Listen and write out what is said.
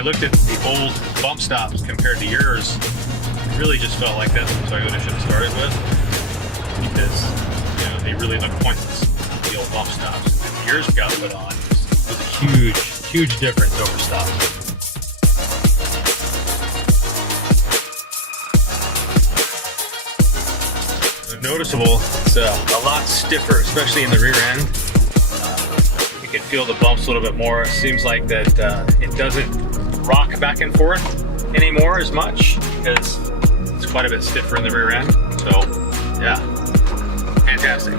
I looked at the old bump stops compared to yours, it really just felt like that's what Toyota should have started with, because you know they really look pointless, the old bump stops. And yours got put on was a huge difference over stock. Noticeable, it's a lot stiffer, especially in the rear end. You can feel the bumps a little bit more. It seems like that it doesn't rock back and forth anymore as much because it's quite a bit stiffer in the rear end. So yeah, fantastic.